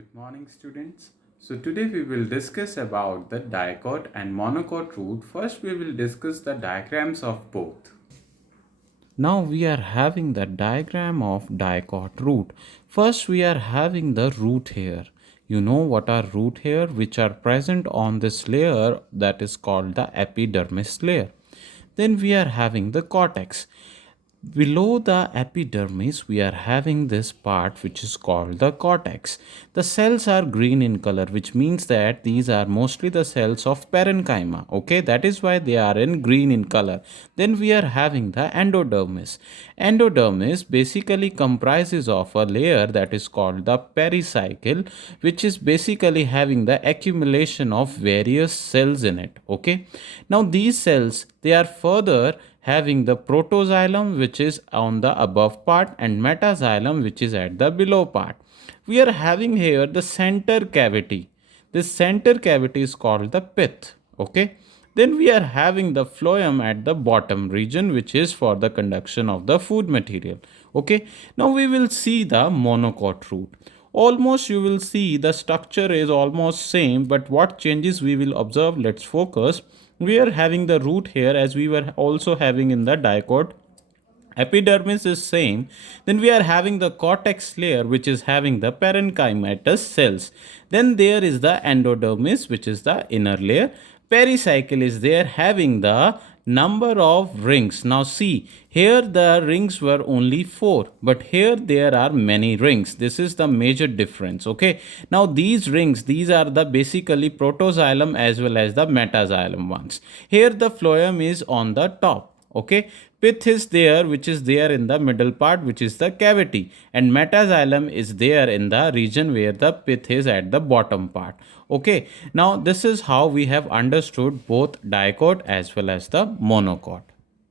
Good morning, students. So today we will discuss about the dicot and monocot root. First we will discuss the diagrams of both. Now we are having the diagram of dicot root. First we are having the root hair. You know what are root hair which are present on this layer that is called the epidermis layer. Then we are having the cortex. Below the epidermis, we are having this part which is called the cortex. The cells are green in color, which means that these are mostly the cells of parenchyma. Okay, that is why they are in green in color. Then we are having the endodermis. Endodermis basically comprises of a layer that is called the pericycle, which is basically having the accumulation of various cells in it. Okay, now these cells they are further having the protoxylem which is on the above part and metaxylem which is at the below part. We are having here the center cavity. This center cavity is called the pith. Okay. Then we are having the phloem at the bottom region which is for the conduction of the food material. Okay. Now we will see the monocot root. Almost you will see the structure is almost same, but what changes we will observe. Let's focus. We are having the root here as we were also having in the dicot. Epidermis is same. Then we are having the cortex layer which is having the parenchymatous cells. Then there is the endodermis which is the inner layer. Pericycle is there having the number of rings. Now see, here the rings were only 4, but here there are many rings. This is the major difference. Okay, now these rings, these are the basically protoxylem as well as the metaxylem ones. Here the phloem is on the top. Okay, pith is there which is there in the middle part which is the cavity, and metaxylem is there in the region where the pith is at the bottom part. Okay, now this is how we have understood both dicot as well as the monocot.